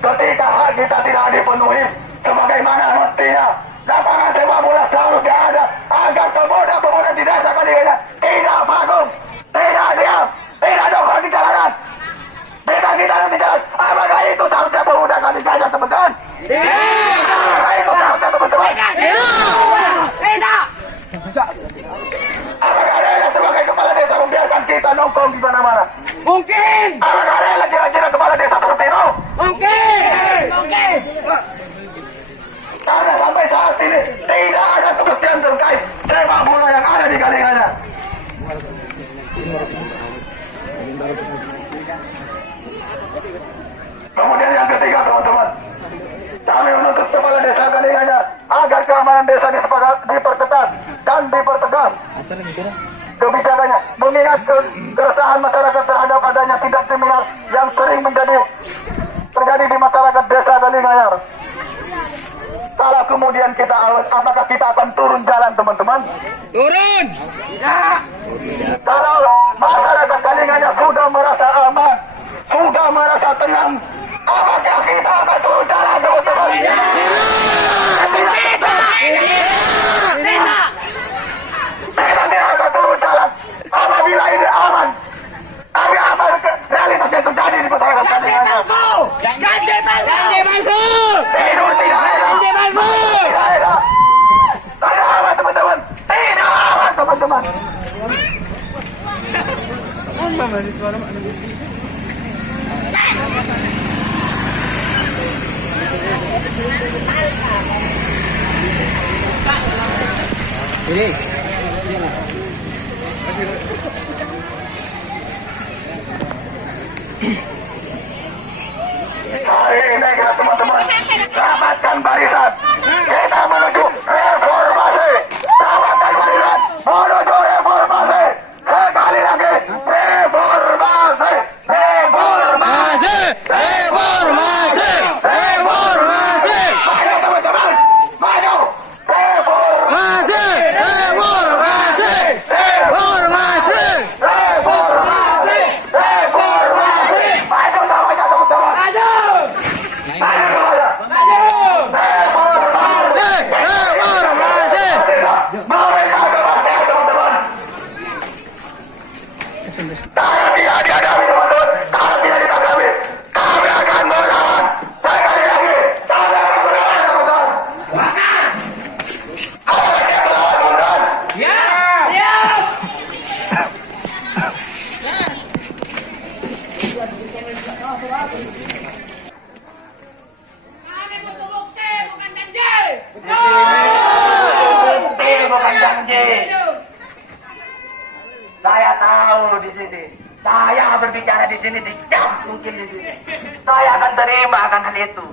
ketika hak kita tidak dipenuhi sebagaimana mestinya, lapangan sepak bola seharusnya ada agar pemuda-pemuda di desa Kalinganjar tidak vakum, tidak diam, tidak nongkrong di jalanan. Kita di jalan. Apakah itu seharusnya pemuda Kalinganjar, teman-teman? Apakah itu seharusnya, teman-teman? Tidak. Apakah rela sebagai kepala desa membiarkan kita nongkrong di mana-mana? Mungkin. Apakah rela kira-kira kepala desa seperti itu? Mungkin. Mungkin. Karena sampai saat ini tidak ada kepastian terkait sepak bola yang ada di Kalinganjar. Kemudian yang ketiga, teman-teman, kami menuntut kepala desa Kalinganjar agar keamanan desa diperketat dan dipertegas kebijakannya, mengingat keresahan masyarakat terhadap adanya tindak kriminal yang sering terjadi di masyarakat desa Kalinganjar. Kalau kemudian apakah kita akan turun jalan, teman-teman? Turun. Tidak. Kalau masyarakat Kalinganjar sudah merasa aman, sudah merasa tenang, apakah kita akan turun jalan, teman-teman? Tidak. Kita tidak akan turun jalan apabila ini aman. Tapi apa realitas yang terjadi di masyarakat Kalinganjar? Janji palsu. Tidak ada. Tidak ada. Tidak aman, teman-teman. Tidak aman, teman-teman. Ini. Hari ini kita, teman-teman, rapatkan barisan. Kita menuju reformasi. Rapatkan barisan menuju reformasi. Sekali lagi, reformasi. Reformasi. Reformasi. Reformasi. Maju, teman-teman. Maju. Reformasi. Reformasi. Reformasi. Reformasi. Reformasi. Maju semuanya, teman-teman. Maju. Maju semuanya. Maju. Reformasi. Reformasi. Mereka kepastian, teman-teman. Kalau tidak dihadapi, teman-teman, kalau tidak ditanggapi, kami akan melawan. Sekali lagi, kami akan melawan, teman-teman. Apakah siap melawan, teman-teman? Ya. Siap. Kami butuh bukti, bukan janji. Bukti bukan janji. Saya tahu di sini. Saya berbicara di sini tidak mungkin di sini. Saya akan terima akan hal itu.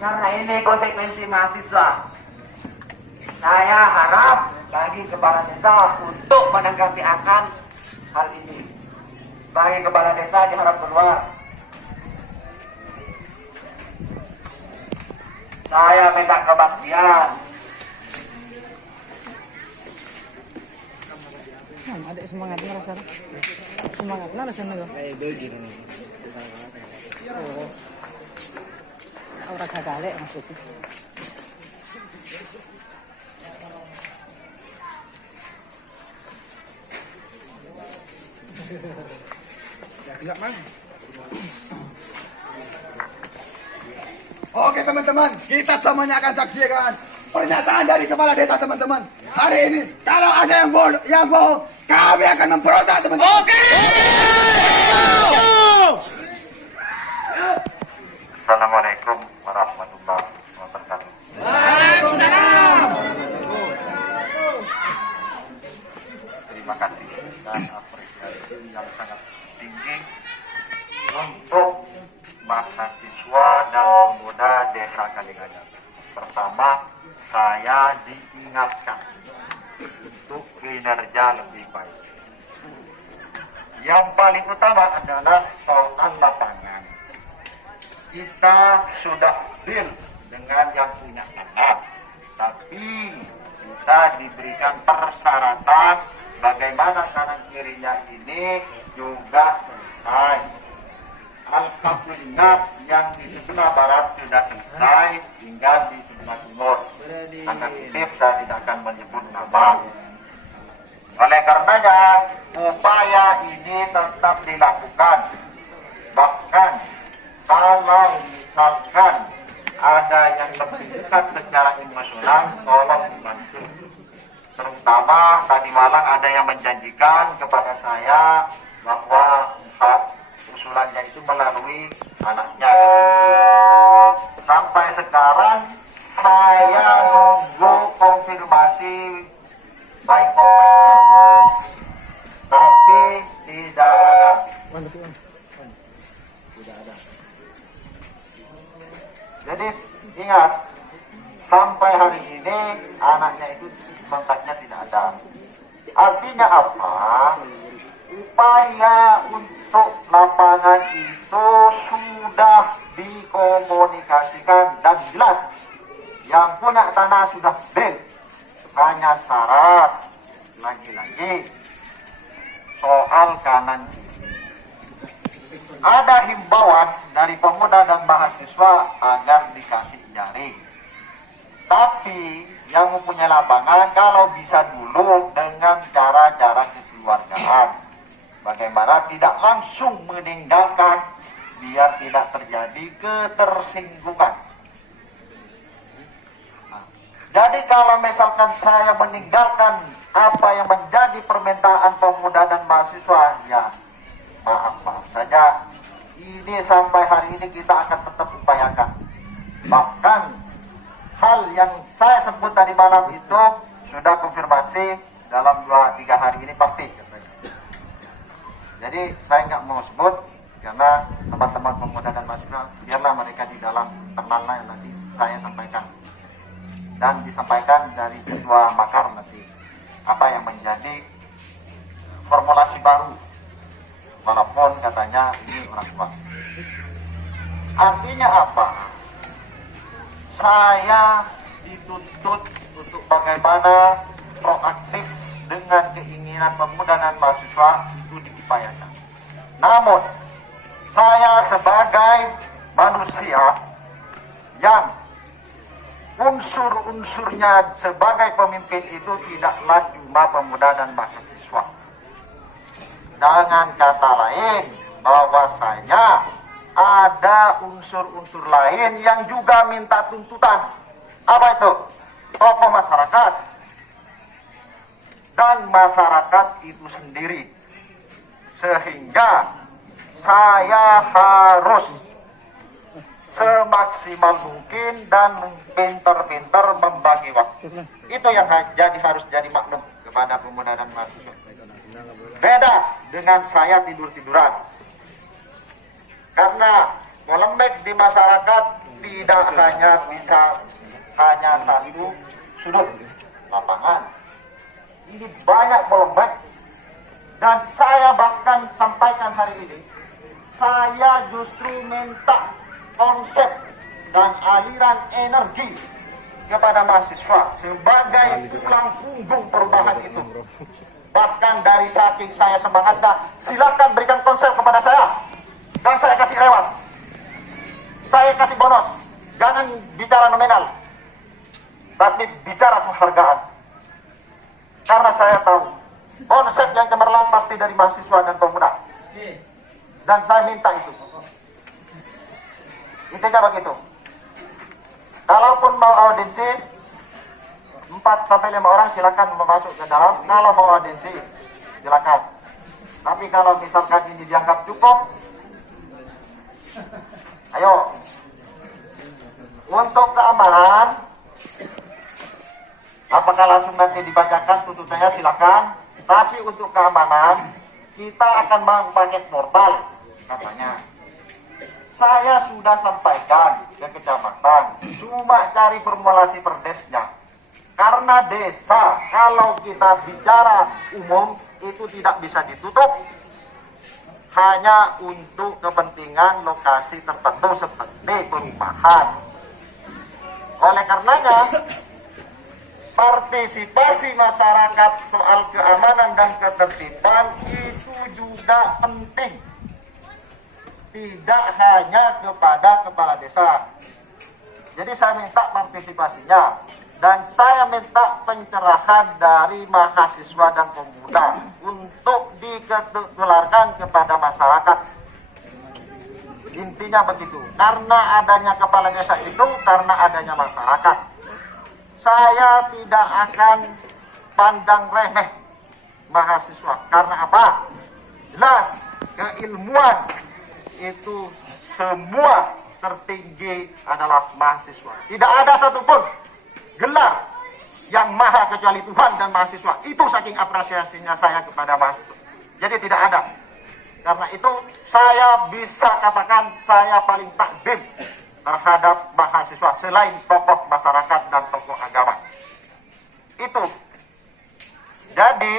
Karena ini konsekuensi mahasiswa. Saya harap bagi kepala desa untuk menanggapi akan hal ini. Bagi kepala desa diharap keluar. Saya minta kebaktian. Ada semangat ngerasa semangat ngerasa nego. Oh, orang kagale maksudnya. Tidak mana? Oke, teman-teman, kita semuanya akan saksikan pernyataan dari kepala desa, teman-teman. Hari ini kalau ada yang bohong, kami akan memprotes, teman-teman. Oke. Assalamualaikum warahmatullahi wabarakatuh. Waalaikumsalam. Terima kasih dan apresiasi yang sangat tinggi untuk mahasiswa dan pemuda desa Kalinganjar. Pertama, saya diingatkan untuk kinerja lebih baik. Yang paling utama adalah soal lapangan. Kita sudah deal dengan yang punya tanah, tapi kita diberikan persyaratan bagaimana kanan kirinya ini juga selesai. Alhamdulillah yang di sebelah barat sudah selesai, tinggal di sebelah timur. Tanda kutip saya tidak akan menyebut nama. Oleh karenanya upaya ini tetap dilakukan. Bahkan kalau misalkan ada yang lebih dekat secara emosional, tolong dibantu. Terutama tadi malam ada yang menjanjikan kepada saya bahwa usulannya itu melalui anaknya. Sampai sekarang saya nunggu konfirmasi baik tapi tidak ada. Jadi ingat, sampai hari ini anaknya itu kontaknya tidak ada. Artinya apa? Upaya untuk lapangan itu sudah dikomunikasikan dan jelas. Yang punya tanah sudah deal. Hanya syarat lagi-lagi soal kanan kiri. Ada himbauan dari pemuda dan mahasiswa agar dikasih jaring. Tapi yang mempunyai lapangan kalau bisa dulu dengan cara-cara kekeluargaan. Bagaimana tidak langsung meninggalkan biar tidak terjadi ketersinggungan. Jadi kalau misalkan saya meninggalkan apa yang menjadi permintaan pemuda dan mahasiswa, ya maaf saja. Ini sampai hari ini kita akan tetap upayakan. Bahkan hal yang saya sebut tadi malam itu sudah konfirmasi dalam 2-3 hari ini pasti. Jadi saya nggak mau sebut karena teman-teman pemuda dan mahasiswa biarlah mereka di dalam internalnya nanti saya sampaikan. Dan disampaikan dari ketua makar nanti apa yang menjadi formulasi baru, walaupun katanya ini orang tua. Artinya apa? Saya dituntut untuk bagaimana proaktif dengan keinginan pemuda dan mahasiswa itu diupayakan. Namun saya sebagai manusia yang unsur-unsurnya sebagai pemimpin itu tidaklah cuma pemuda dan mahasiswa. Dengan kata lain, bahwasanya ada unsur-unsur lain yang juga minta tuntutan. Apa itu? Tokoh masyarakat dan masyarakat itu sendiri. Sehingga saya harus semaksimal mungkin dan pintar-pintar membagi waktu. Itu yang harus jadi maklum kepada pemuda dan mahasiswa. Beda dengan saya tidur-tiduran. Karena polemik di masyarakat tidak hanya bisa hanya satu sudut lapangan. Ini banyak polemik dan saya bahkan sampaikan hari ini. Saya justru minta konsep dan aliran energi kepada mahasiswa sebagai tulang punggung perubahan itu. Bahkan dari saking saya semangatnya, silakan berikan konsep kepada saya dan saya kasih reward, saya kasih bonus. Jangan bicara nominal, tapi bicara penghargaan. Karena saya tahu konsep yang cemerlang pasti dari mahasiswa dan pemuda, dan saya minta itu. Intinya begitu. Kalaupun mau audiensi 4-5 orang silakan masuk ke dalam. Kalau mau audiensi silakan. Tapi kalau misalkan ini dianggap cukup, ayo. Untuk keamanan, apakah langsung nanti dibacakan tuntutannya silakan. Tapi untuk keamanan kita akan memakai portal katanya. Saya sudah sampaikan ke kecamatan, cuma cari formulasi perdesnya. Karena desa, kalau kita bicara umum, itu tidak bisa ditutup. Hanya untuk kepentingan lokasi tertentu seperti perumahan. Oleh karenanya, partisipasi masyarakat soal keamanan dan ketertiban itu juga penting. tidak hanya kepada kepala desa. Jadi saya minta partisipasinya dan saya minta pencerahan dari mahasiswa dan pemuda untuk diketularkan kepada masyarakat. Intinya begitu. Karena adanya kepala desa itu karena adanya masyarakat. Saya tidak akan pandang remeh mahasiswa. Karena apa? Jelas keilmuan itu semua tertinggi adalah mahasiswa. Tidak ada satupun gelar yang maha kecuali Tuhan dan mahasiswa. Itu saking apresiasinya saya kepada mahasiswa. Jadi tidak ada. Karena itu saya bisa katakan saya paling takdim terhadap mahasiswa selain tokoh masyarakat dan tokoh agama. Itu. Jadi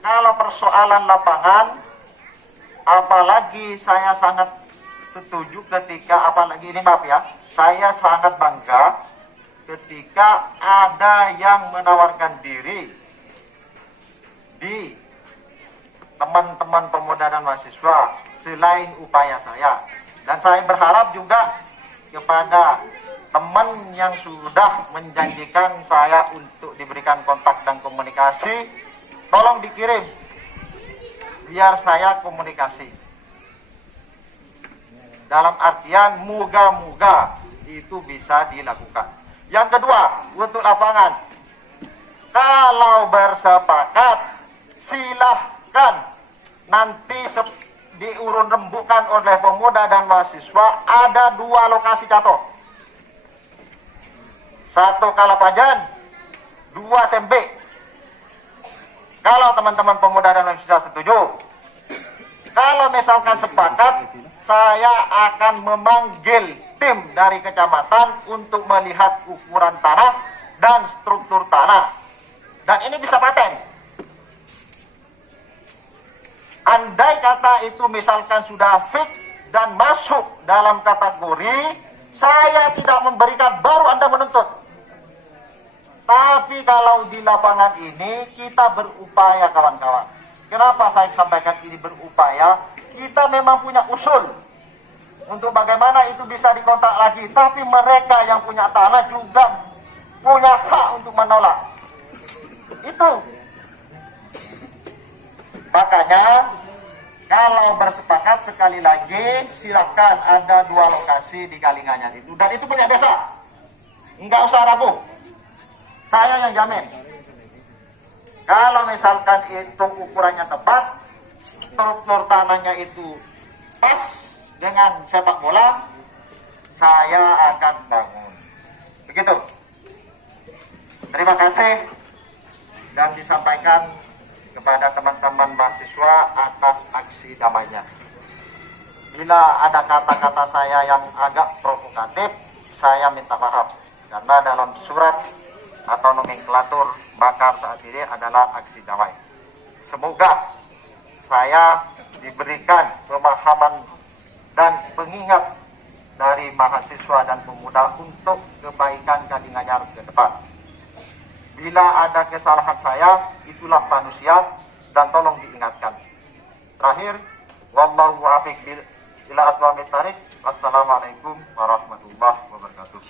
kalau persoalan lapangan, apalagi saya sangat setuju ketika, apalagi ini maaf ya, saya sangat bangga ketika ada yang menawarkan diri di teman-teman pemuda dan mahasiswa selain upaya saya. Dan saya berharap juga kepada teman yang sudah menjanjikan saya untuk diberikan kontak dan komunikasi, tolong dikirim biar saya komunikasi. Dalam artian moga-moga itu bisa dilakukan. Yang kedua, untuk lapangan, kalau bersepakat silahkan nanti diurun rembukan oleh pemuda dan mahasiswa. Ada 2 lokasi cato, 1 Kalapajan, 2 Sembe. Kalau teman-teman pemuda dan mahasiswa setuju, kalau misalkan sepakat, saya akan memanggil tim dari kecamatan untuk melihat ukuran tanah dan struktur tanah. Dan ini bisa paten. Andai kata itu misalkan sudah fix dan masuk dalam kategori, saya tidak memberikan, baru Anda menuntut. Tapi kalau di lapangan ini kita berupaya kawan-kawan. Kenapa saya sampaikan ini berupaya? Kita memang punya usul untuk bagaimana itu bisa dikontak lagi. Tapi mereka yang punya tanah juga punya hak untuk menolak. Itu. Makanya kalau bersepakat sekali lagi silakan, ada 2 lokasi di Kalinganyar itu. Dan itu punya desa. Enggak usah ragu. Saya yang jamin. Kalau misalkan itu ukurannya tepat, struktur tanahnya itu pas dengan sepak bola, saya akan bangun. Begitu. Terima kasih dan disampaikan kepada teman-teman mahasiswa atas aksi damainya. Bila ada kata-kata saya yang agak provokatif, saya minta maaf. Karena dalam surat atau nomenklatur bakar saat ini adalah aksi damai. Semoga saya diberikan pemahaman dan pengingat dari mahasiswa dan pemuda untuk kebaikan Kalinganyar ke depan. Bila ada kesalahan saya, itulah manusia dan tolong diingatkan. Terakhir, wallahu a'lam ila aqwamit thariq. Wassalamualaikum warahmatullahi wabarakatuh.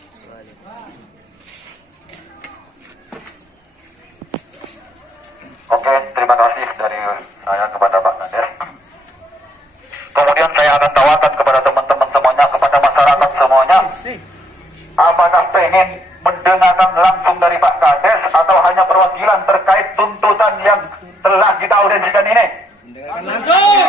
Oke, terima kasih dari saya kepada Pak Kades. Kemudian saya akan tawarkan kepada teman-teman semuanya, kepada masyarakat semuanya, apakah pengen mendengarkan langsung dari Pak Kades atau hanya perwakilan terkait tuntutan yang telah kita audisikan ini? Langsung.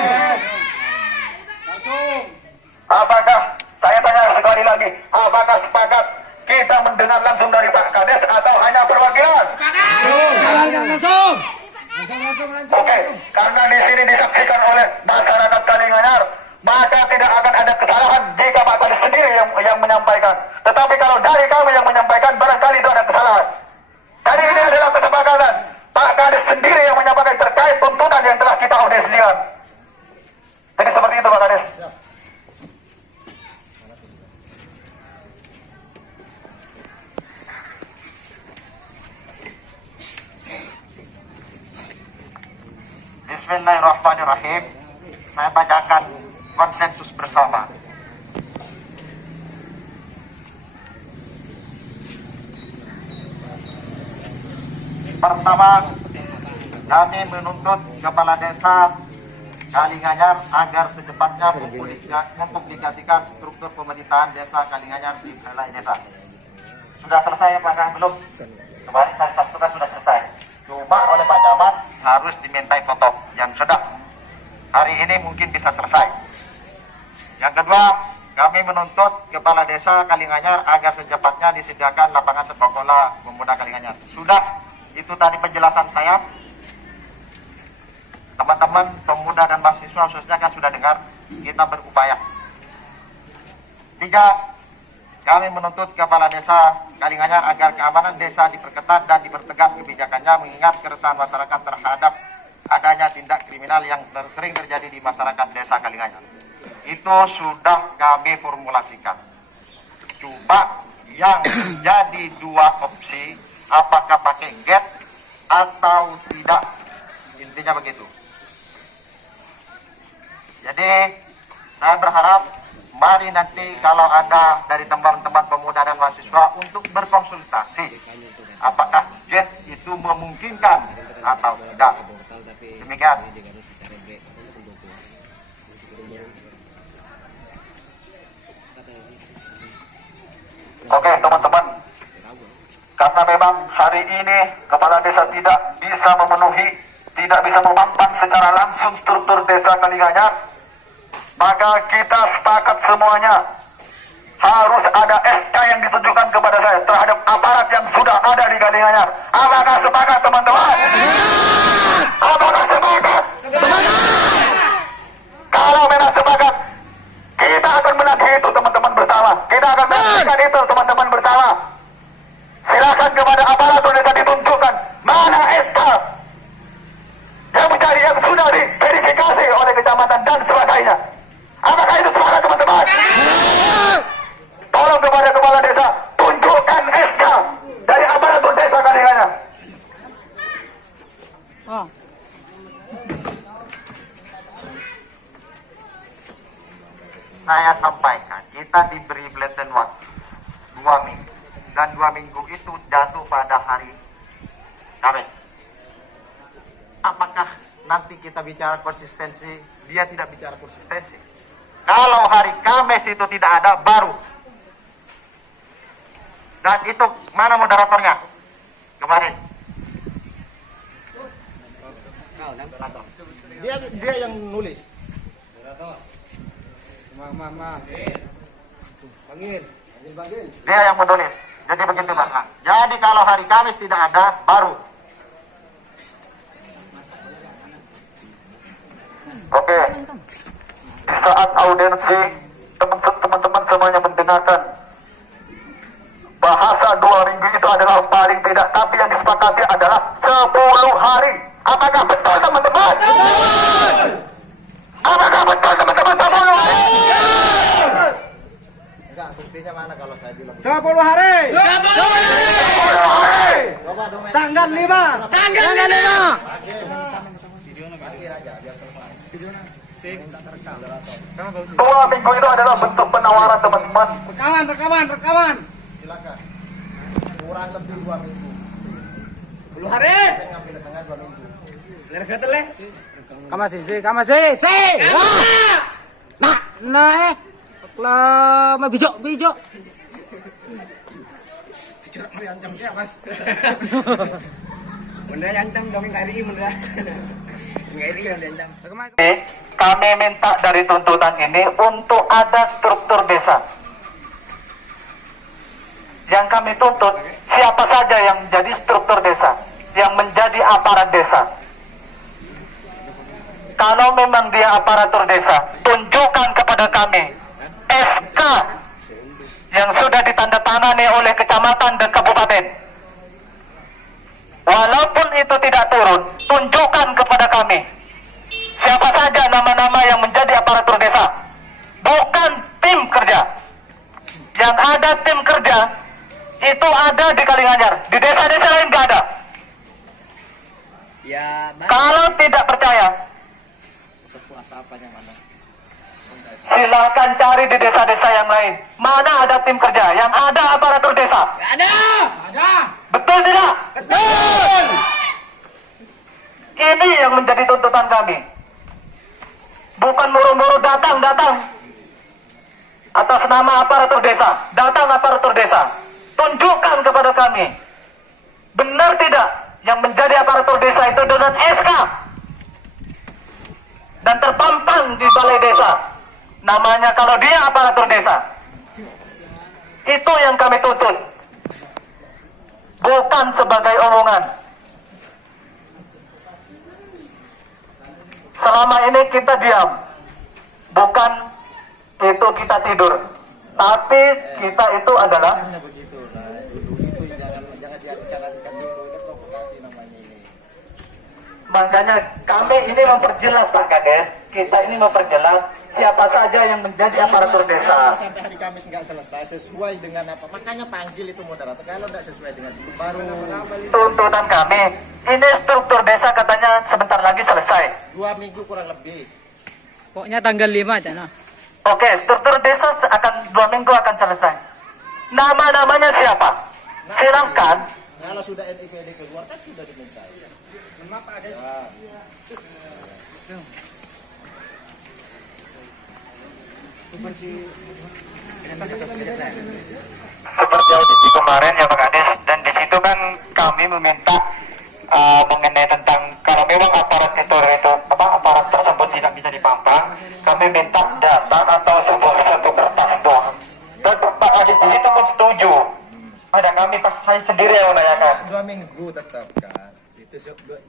Apakah, saya tanya sekali lagi, apakah sepakat kita mendengar langsung dari Pak Kades atau hanya perwakilan? Langsung. Oke, karena di sini disaksikan oleh masyarakat Kalinganyar, maka tidak akan ada kesalahan jika Pak Kades sendiri yang menyampaikan. Tetapi kalau dari kami yang menyampaikan, barangkali itu ada kesalahan. Jadi ini adalah kesepakatan Pak Kades sendiri yang menyampaikan terkait tuntutan yang telah kita audisikan. Jadi seperti itu Pak Kades. Bismillahirrahmanirrahim. Saya bacakan konsensus bersama. Pertama, kami menuntut Kepala Desa Kalinganyar agar secepatnya mempublikasikan struktur pemerintahan Desa Kalinganyar di wilayah desa. Sudah selesai apakah belum? Kemarin hari Sabtu kan sudah selesai. Cuma oleh Pak Camat harus dimintai foto yang sudah. Hari ini mungkin bisa selesai. Yang kedua, kami menuntut Kepala Desa Kalinganyar agar secepatnya disediakan lapangan sepak bola pemuda Kalinganyar. Sudah, itu tadi penjelasan saya. Teman-teman pemuda dan mahasiswa khususnya kan sudah dengar, kita berupaya. Tiga, kami menuntut Kepala Desa Kalinganyar agar keamanan desa diperketat dan dipertegas kebijakannya mengingat keresahan masyarakat terhadap adanya tindak kriminal yang sering terjadi di masyarakat Desa Kalinganyar. Itu sudah kami formulasikan. Coba yang jadi dua opsi, apakah pakai gate atau tidak, intinya begitu. Jadi saya berharap mari nanti kalau ada dari teman-teman pemuda dan mahasiswa untuk berkonsultasi apakah jet itu memungkinkan atau tidak. Demikian. Oke teman-teman, karena memang hari ini Kepala Desa tidak bisa memenuhi, tidak bisa memampan secara langsung struktur Desa Kalinganyar, maka kita sepakat semuanya harus ada SK yang ditujukan kepada saya terhadap aparat yang sudah ada di Kalinganyar. Apakah sepakat teman-teman? Apakah sepakat? Kalau memang sepakat, kita akan menagih itu teman-teman bersama. Kita akan menagihkan itu teman-teman bersama. Silakan kepada aparatur desa ditunjukkan mana SK yang mencari yang sudah diverifikasi oleh kecamatan dan sebagainya. Apakah itu sepakat teman-teman? Tolong kepada Kepala Desa tunjukkan SK dari aparatur desa Kalinganyar. Oh. Saya sampaikan, kita diberi belaten waktu 2 minggu. Dan 2 minggu itu jatuh pada hari Kamis. Apakah nanti kita bicara konsistensi, dia tidak bicara konsistensi. Kalau hari Kamis itu tidak ada, baru. Dan itu mana moderatornya? Kemarin. Dia yang nulis. Dia yang menulis. Jadi begitu Bang. Jadi kalau hari Kamis tidak ada, baru. Oke. Di saat audiensi, teman-teman semuanya mendengarkan bahasa 2 minggu itu adalah paling tidak, tapi yang disepakati adalah 10 hari. Apakah betul teman-teman? Apakah betul teman-teman 10 hari? Enggak, buktinya mana kalau saya bilang 10 hari. 10 hari. Tanggal 5. Tanggal 5. Dua minggu itu adalah bentuk penawaran teman-teman. Rekaman. Silakan. Kurang lebih 2 minggu. 10 hari. Ngambil tengah 2 minggu. Kamasi. Nah, lah, bijok. Benda yancam dong KRI benda. KRI yang yancam. Kami minta dari tuntutan ini untuk ada struktur desa. Yang kami tuntut siapa saja yang menjadi struktur desa, yang menjadi aparat desa. Kalau memang dia aparatur desa, tunjukkan kepada kami SK yang sudah ditandatangani oleh kecamatan dan kabupaten. Walaupun itu tidak turun, tunjukkan kepada kami siapa saja nama-nama yang menjadi aparatur desa. Bukan tim kerja. Yang ada tim kerja itu ada di Kalinganyar, di desa-desa lain nggak ada. Ya, Kalau tidak percaya, silakan cari di desa-desa yang lain. Mana ada tim kerja, yang ada aparatur desa. ada. Betul tidak? Betul. Ini yang menjadi tuntutan kami. Bukan muru-muru datang atas nama aparatur desa. Datang aparatur desa. Tunjukkan kepada kami. Benar tidak yang menjadi aparatur desa itu dengan SK dan terpampang di balai desa. Namanya kalau dia aparatur desa. Itu yang kami tuntut. Bukan sebagai omongan. Selama ini kita diam. Bukan itu kita tidur. Tapi kita itu adalah makanya kami ini memperjelas Pak Kades, kita ini memperjelas siapa saja yang menjadi aparatur desa. Sampai hari Kamis nggak selesai sesuai dengan apa? Makanya panggil itu moderator. Kalau nggak sesuai dengan itu baru Tuntutan kami, ini struktur desa katanya sebentar lagi selesai. 2 minggu kurang lebih. Pokoknya tanggal 5 aja nah. Oke, struktur desa akan 2 minggu akan selesai. Nama-namanya siapa? Silakan. Kalau sudah NIPD keluar kan sudah diminta. Maaf Pak Kades. Seperti audisi kemarin ya Pak Kades, dan di situ kan kami meminta mengenai tentang kalau memang aparat aparat tersebut tidak bisa dipampang, kami minta data atau sebuah satu kertas doang. Dan Pak Kades di situ pun setuju. Ada kami pas saya sendiri yang menanyakan. 2 minggu tetap kan. Itu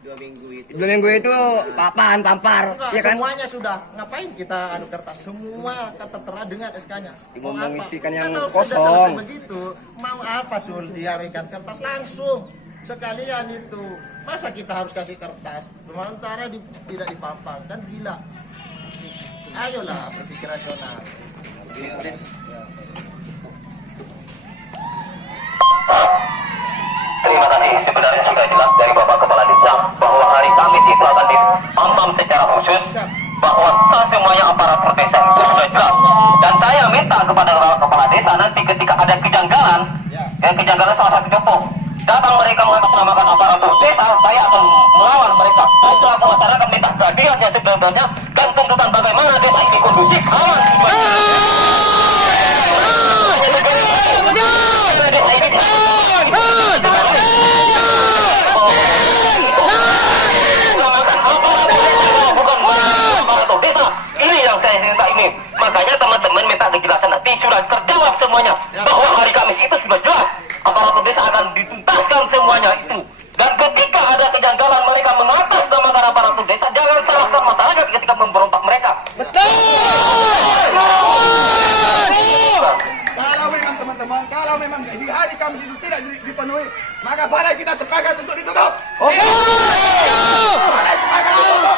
2 minggu itu. 2 minggu itu papan, pampar, Enggak, ya kan? semuanya sudah. Ngapain kita anu kertas? Semua tertera dengan SK-nya. Mau mengisikan yang Kalau kosong. sudah selesai begitu, mau apa Sul? Diarikan kertas langsung. Sekalian itu. Masa kita harus kasih kertas? Sementara tidak dipampang. Kan gila. Ayolah berpikir rasional. Terima kasih. Sebenarnya sudah jelas dari Bapak Kepala Desa bahwa hari Kamis itu akan dipampang secara khusus, bahwa semuanya aparatur desa itu sudah jelas. Dan saya minta kepada Kepala Desa nanti ketika ada kejanggalan, kejanggalan salah satu contoh, datang mereka mengatasnamakan aparatur desa, saya akan melawan mereka. Saya selaku masyarakat minta keadilannya sebenarnya dan tuntutan bagaimana desa ini kondusif, aman. Makanya teman-teman minta kejelasan nanti sudah terjawab semuanya bahwa hari Kamis itu sudah jelas aparatur desa akan dituntaskan semuanya itu. Dan ketika ada kejanggalan mereka mengatasnamakan aparatur desa, jangan salahkan masyarakat ketika memberontak mereka. Betul. Kalau memang teman-teman, kalau memang di hari Kamis itu tidak dipenuhi, maka balai kita sepakat untuk ditutup. Oke. Balai sepakat ditutup.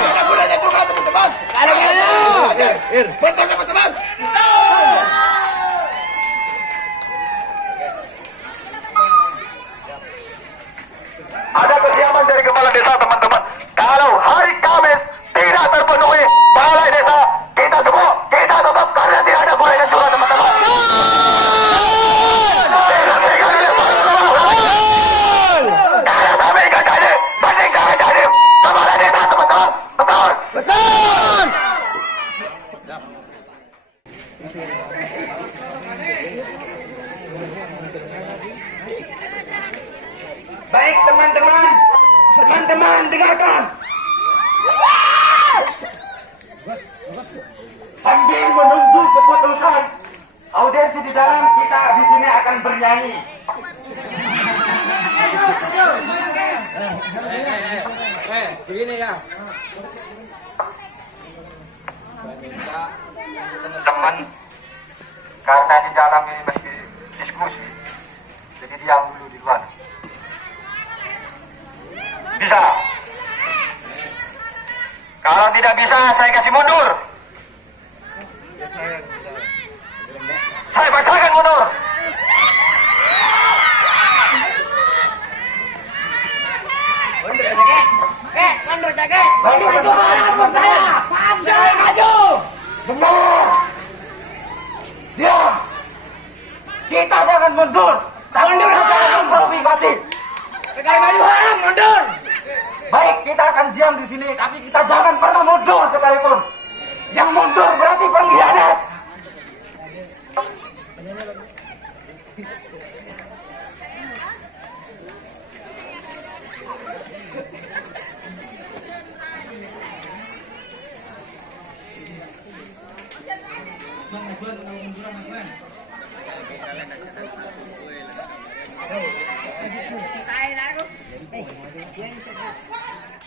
Tidak bolehnya juga teman-teman. Betul teman-teman. Ada kesiapan dari kepala desa teman-teman. Kalau hari Kamis tidak terpenuhi balai desa, kita gebuk, kita tutup karena tidak ada gunanya juga teman-teman. Kalau kami ikat jadi, mending kami jadi kepala desa teman-teman. Betul. Betul. Baik teman-teman dengarkan. Sambil menunggu keputusan audiensi di dalam, kita di sini akan bernyanyi. Begini ya. Teman, karena di dalam ini masih diskusi, jadi diam dulu di luar. Bisa? Kalau tidak bisa, saya kasih mundur. Saya bacakan mundur. Mundur jaga. Mundur itu harapan saya. Jangan maju. Benar. Diam. Kita jangan mundur. Tapi kita jangan provokasi. Sekali maju haram mundur. Baik, kita akan diam di sini, tapi kita jangan pernah mundur sekalipun. Yang mundur berarti pengkhianat. Ay, lago. Eh, yan yung